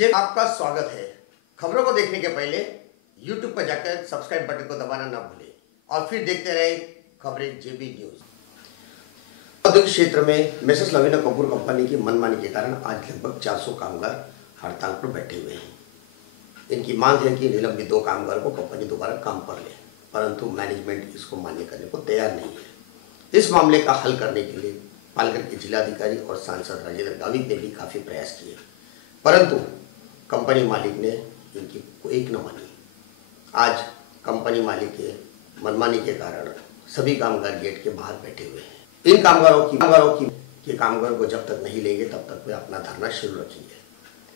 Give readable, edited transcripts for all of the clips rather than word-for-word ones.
जे आपका स्वागत है। खबरों को देखने के पहले YouTube पर जाकर सब्सक्राइब बटन को दबाना ना भूलें और फिर देखते रहे खबरें जेबी न्यूज। औद्योगिक क्षेत्र में मिसेस लवीना कपूर कंपनी की मनमानी के कारण आज लगभग 400 कामगार हड़ताल पर बैठे हुए हैं। इनकी मांग है कि निलंबित 2 कामगारों को कंपनी दोबारा काम पर ले, परंतु मैनेजमेंट इसको मान्य करने को तैयार नहीं है। इस मामले का हल करने के लिए पालघर के जिलाधिकारी और सांसद राजेंद्र गावित ने भी काफी प्रयास किए, परंतु कंपनी मालिक ने इनकी एक न मानी। आज कंपनी मालिक के मनमानी के कारण सभी कामगार गेट के बाहर बैठे हुए हैं। इन कामगारों को जब तक नहीं लेंगे तब तक वे अपना धरना शुरू रखेंगे।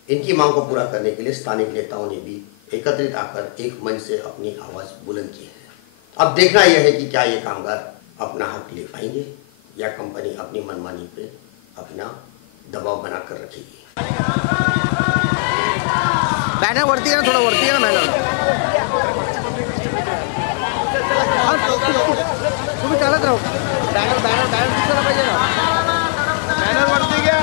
इनकी मांग को पूरा करने के लिए स्थानीय नेताओं ने भी एकत्रित आकर एक मंच से अपनी आवाज बुलंद की है। अब देखना यह है कि क्या ये कामगार अपना हक ले पाएंगे या कंपनी अपनी मनमानी पे अपना दबाव बनाकर रखेगी। बैनर वरती है ना, थोड़ा वरती है ना बैनर। तुम्ही चालत राहू। बैनर दिसला पाहिजे ना, बैनर वरती घ्या।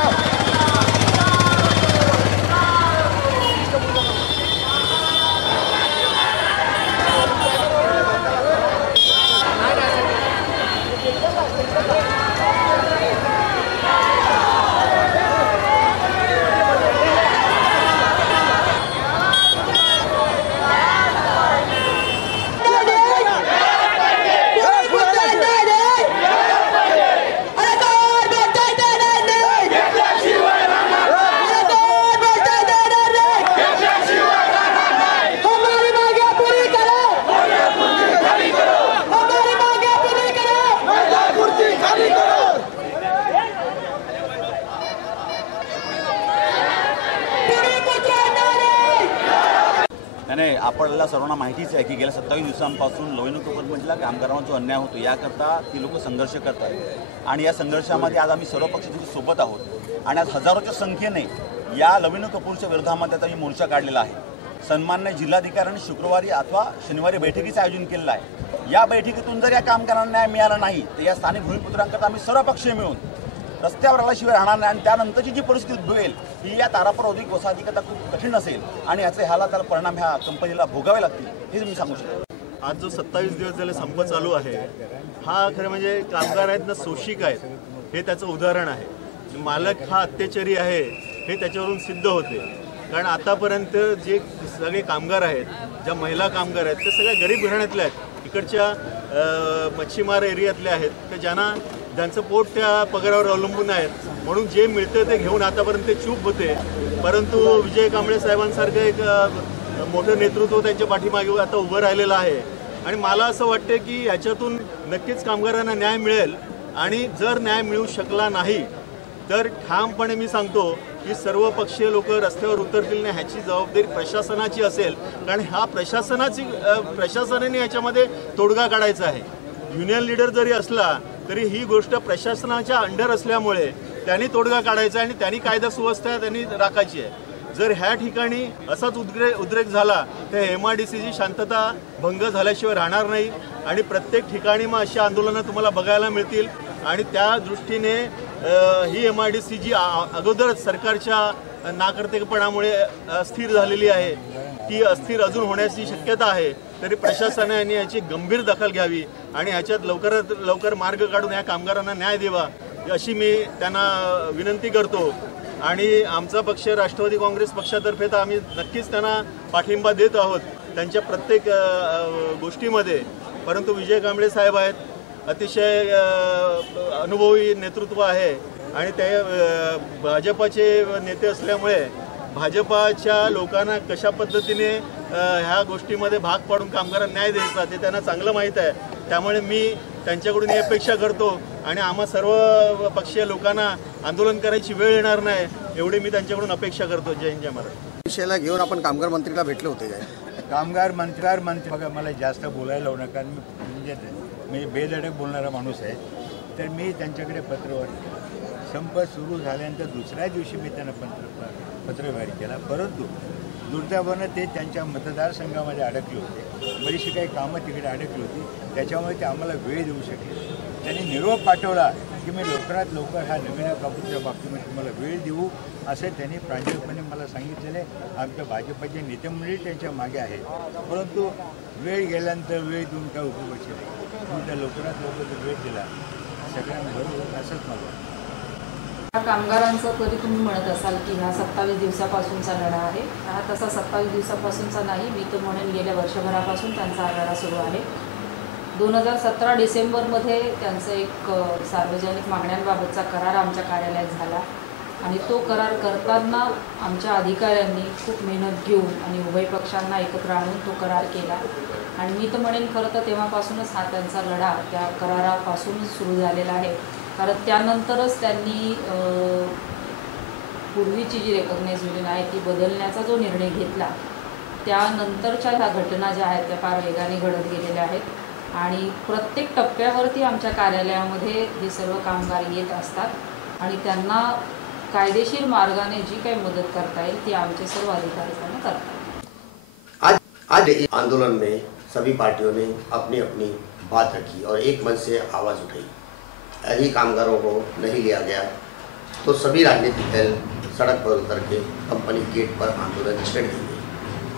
नाही, आपल्याला सर्वांना माहितीच आहे की गेल्या 27 दिवसांपासून लवीना कपूर कंपनीला कामगारांवर जो अन्याय होतो याकरता ती लोक संघर्ष करतात आणि या संघर्षामध्ये आज आम्ही सर्व पक्षांची सोबत आहोत आणि आज हजारोच्या संख्येने या लवीना कपूरच्या विरोधामध्ये आता मी मोर्चा काढलेला आहे। सन्माननीय जिल्हाधिकाऱ्यांनी शुक्रवारी अथवा शनिवारी बैठकीचं आयोजन केलेलं आहे। या बैठकीतून जर या कामगारांना न्याय मिळाला नाही तर या स्थानिक भूमिपुत्रांकरता आम्ही सर्व पक्ष मिळून रस्त्यावर आल्याशिवाय राहणार नाही आणि त्यानंतरची जी परिस्थिती उद्भवेल ही या तारापर औद्योगिक वसाहतीकरता खूप कठीण असेल आणि याचे हालाताला परिणाम ह्या कंपनीला भोगावे लागतील हे मी सांगू शकतो। आज जो 27 दिवस झाले संप चालू आहे हा खरं म्हणजे कामगार आहेत ना शोषिक आहेत हे त्याचं उदाहरण आहे। मालक हा अत्याचारी आहे हे त्याच्यावरून सिद्ध होते, कारण आतापर्यंत जे सगळे कामगार आहेत, ज्या महिला कामगार आहेत ते सगळ्या गरीब घराण्यातले आहेत, इकडच्या मच्छीमार एरियातले आहेत ते ज्यांचं पोट त्या पगारावर अवलंबून आहेत, म्हणून जे मिळतं ते घेऊन आतापर्यंत ते चूप होते। परंतु विजय कांबळे साहेबांसारखं एक मोठं नेतृत्व त्यांच्या पाठीमागे आता उभं राहिलेलं आहे आणि मला असं वाटतं की याच्यातून नक्कीच कामगारांना न्याय मिळेल आणि जर न्याय मिळू शकला नाही तर ठामपणे मी सांगतो की सर्व पक्षीय लोक रस्त्यावर उतरतील नाही, ह्याची जबाबदारी प्रशासनाची असेल, कारण हा प्रशासनाने याच्यामध्ये तोडगा काढायचा आहे। युनियन लीडर जरी असला तरी ही गोष्ट प्रशासनाच्या अंडर असल्यामुळे त्यांनी तोडगा काढायचा आणि त्यांनी कायदा सुव्यवस्था त्यांनी राखायची आहे। जर ह्या ठिकाणी असाच उद्रेक झाला तर MIDCची शांतता भंग झाल्याशिवाय राहणार नाही आणि प्रत्येक ठिकाणी मग अशी आंदोलनं तुम्हाला बघायला मिळतील आणि त्या दृष्टीने ही MIDC जी अगोदरच सरकारच्या नाकर्तेपणामुळे अस्थिर झालेली आहे ती अस्थिर अजून होण्याची शक्यता आहे। तरी प्रशासनाने याची गंभीर दखल घ्यावी आणि ह्याच्यात लवकरात लवकर मार्ग काढून या कामगारांना न्याय द्यावा अशी मी त्यांना विनंती करतो आणि आमचा पक्ष राष्ट्रवादी काँग्रेस पक्षातर्फे तर आम्ही नक्कीच त्यांना पाठिंबा देत आहोत त्यांच्या प्रत्येक गोष्टीमध्ये। परंतु विजय कांबळे साहेब आहेत, अतिशय अनुभवी नेतृत्व आहे आणि ते भाजपाचे नेते असल्यामुळे भाजपाच्या लोकांना कशा पद्धतीने ह्या गोष्टीमध्ये भाग पाडून कामगारांना न्याय द्यायचा ते त्यांना चांगलं माहीत आहे। त्यामुळे मी त्यांच्याकडून ही अपेक्षा करतो आणि आम्हा सर्व पक्षीय लोकांना आंदोलन करायची वेळ येणार नाही एवढी मी त्यांच्याकडून अपेक्षा करतो। जय हिंद जय महाराष्ट्र। विषयाला घेऊन आपण कामगार मंत्रीला भेटले होते काय? कामगार मंत्री बघा, मला जास्त बोलायला लावू नका, मी बेधडक बोलणारा माणूस आहे, तर मी त्यांच्याकडे पत्र संप सुरू झाल्यानंतर दुसऱ्या दिवशी मी त्यांना पत्रव्यवहार केला, परंतु दुर्दैवानं ते त्यांच्या मतदारसंघामध्ये अडकले होते, बरीचशी काही कामं तिकडे अडकली होती, त्याच्यामुळे ते आम्हाला वेळ देऊ शकले। त्यांनी निरोप पाठवला की मी लवकरात लवकर हा नवीन कापूसच्या बाबतीमध्ये तुम्हाला वेळ देऊ असे त्यांनी प्रांजळपणे मला सांगितलेले. आमच्या भाजपचे नेते मंडळी त्यांच्या मागे आहेत, परंतु वेळ गेल्यानंतर वेळ देऊन काय उपयोगाची नाही. तुम्ही त्या लवकरात लवकर वेळ दिला सगळ्यांबरोबर असंच मला कामगारांचं तरी तुम्ही म्हणत असाल की हा 27 दिवसापासूनचा लढा आहे. हा तसा 27 दिवसापासूनचा नाही, मी तर म्हणेन गेल्या वर्षभरापासून त्यांचा हा लढा सुरू आहे. 2017 डिसेंबरमध्ये त्यांचं एक सार्वजनिक मागण्यांबाबतचा करार आमच्या कार्यालयात झाला आणि तो करार करताना आमच्या अधिकाऱ्यांनी खूप मेहनत घेऊन आणि उभय पक्षांना एकत्र आणून तो करार केला. आणि मी तर म्हणेन खरं तर तेव्हापासूनच हा त्यांचा लढा त्या करारापासूनच सुरू झालेला आहे. कारण त्यानंतरच त्यांनी पूर्वीची जी रेकग्नाइजेशन आहे ती बदलण्याचा जो निर्णय घेतला, त्यानंतरच्या ह्या घटना ज्या आहेत त्या फार वेगाने घडत गेलेल्या आहेत आणि प्रत्येक टप्प्यावरती आमच्या कार्यालयामध्ये हे सर्व कामगार येत असतात आणि त्यांना कायदेशीर मार्गाने जी काही मदत करता येईल ती आमचे सर्व अधिकारी त्यांना करतात. आज आंदोलन में सभी पार्टियों ने अपनी अपनी बात रखी और एक मन से आवाज़ उठाई. यदि कामगारों को नहीं लिया गया तो सभी राजनीतिक दल सड़क पर उतर के कंपनी गेट पर आंदोलन छेड़ देंगे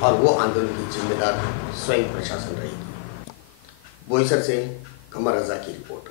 और वो आंदोलन की जिम्मेदार स्वयं प्रशासन रहेगी. बोईसर से कमर रजा की रिपोर्ट.